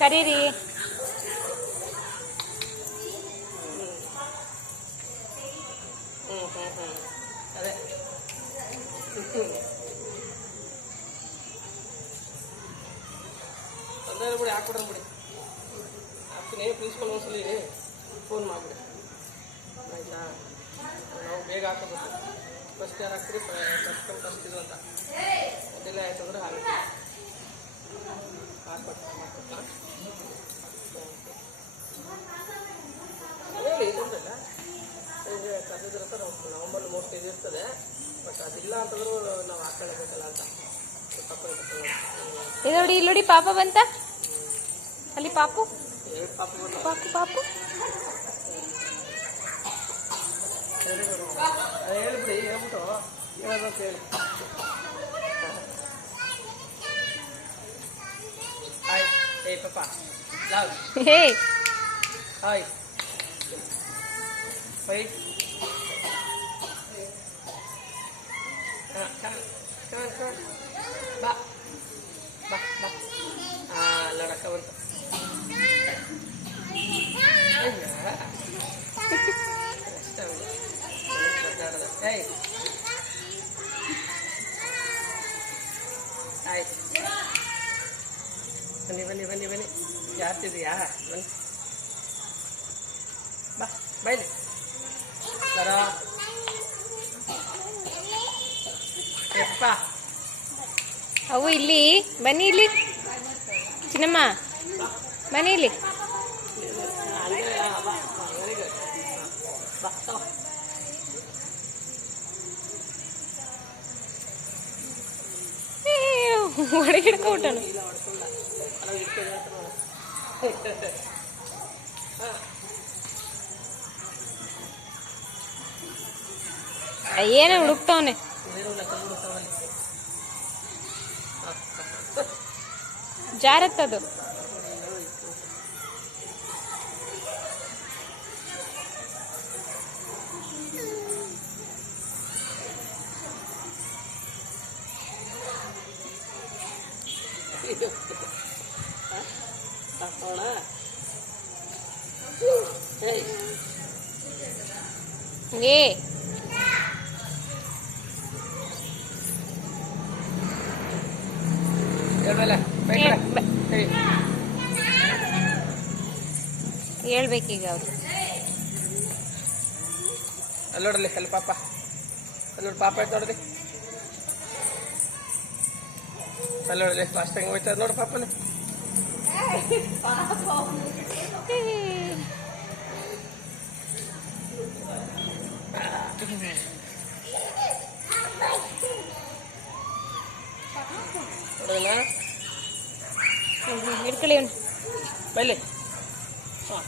ಕರೀರಿ. ಅದೇ ತೊಂದರೆ ಬಿಡಿ, ಹಾಕ್ಬಿಡ್ರಿ ಬಿಡಿ. ಹಾಕ್ತೀನಿ, ಪ್ರಿನ್ಸಿಪಲ್ ಒಂದ್ಸಲಿ ಫೋನ್ ಮಾಡಿಬಿಡಿ ಆಯಿತಾ. ನಾವು ಬೇಗ ಹಾಕೋಬೇಕು. ಫಸ್ಟ್ ಯಾರು ಹಾಕ್ತೀರಿ, ಫಸ್ಟ್ ಇದು ಅಂತ ಡಿಲೇ ಆಯ್ತು ಅಂದ್ರೆ ಆಗುತ್ತೆ. ಮಾಡ್ಕೊಡ್ತಾ ಹೇಳಿ, ತೊಂದರೆಲ್ಲ ಕರೆದಿದ್ರೆ ನವಂಬರ್ ಮೋಸ್ಟ್ ಇದು ಇರ್ತದೆ. ಬಟ್ ಅದಿಲ್ಲ ಅಂತಂದ್ರೂ ನಾವು ಹಾಕೊಳ್ಳಬೇಕಲ್ಲ ಅಂತ ಇದು ನೋಡಿ, ಇಲ್ಲಿ ನೋಡಿ ಪಾಪ ಬಂತ. ಅಲ್ಲಿ ಪಾಪು, ಎರಡು ಪಾಪ ಪಾಪು ಪಾಪು ಹೇಳ್ಬಿಡಿ, ಹೇಳ್ಬಿಟ್ಟು ಹೇಳ್ಬೇಕು ಹೇಳಿ. ಹಾಯ್ ಏ ಪಾಪ ಲವ್ ಹೇ ಹಾಯ್ ಫೈಟ್ ಬಾ ಬಾ ಬಾ. ಲಡಕ್ಕ ಬಂತು. ಏಯ್ ಆಯ್ತು, ಬನ್ನಿ ಬನ್ನಿ ಬನ್ನಿ ಬನ್ನಿ. ಜಾಸ್ತಿದೆಯಾ? ಬನ್ನಿ ಬಾ ಬೈಲಿ ಬರೋ ಎಪ್ಪ. ಅವು ಇಲ್ಲಿ ಬನ್ನಿ, ಇಲ್ಲಿ ಚಿನ್ನಮ್ಮ ಬನ್ನಿ ಇಲ್ಲಿ. ಒಳಗೆ ಹಿಡ್ಕೊಬಿಟ್ಟನು. ಏನೋ ಹುಡುಕ್ತವನೆ. ಜಾರತ್ತದು. ಏ ಹೇಳ್ಬೇಕೀಗ ಅವ್ರು. ಅಲ್ಲಿ ನೋಡಲಿ, ಅಲ್ಲಿ ಪಾಪ, ಅಲ್ಲಿ ನೋಡಿ ಪಾಪ ಆಯ್ತು ನೋಡ್ರಿ. ಅಲ್ಲಿ ನೋಡಲಿ ಲಾಸ್ಟ್ ಟೈಮ್ ಹೋಯ್ತದ ನೋಡಿ ಪಾಪಲ್ಲಿ. ಹಿಡ್ಕೊಳ್ಳಿ ಅವನು ಬೈಲಿ. ಹಾಂ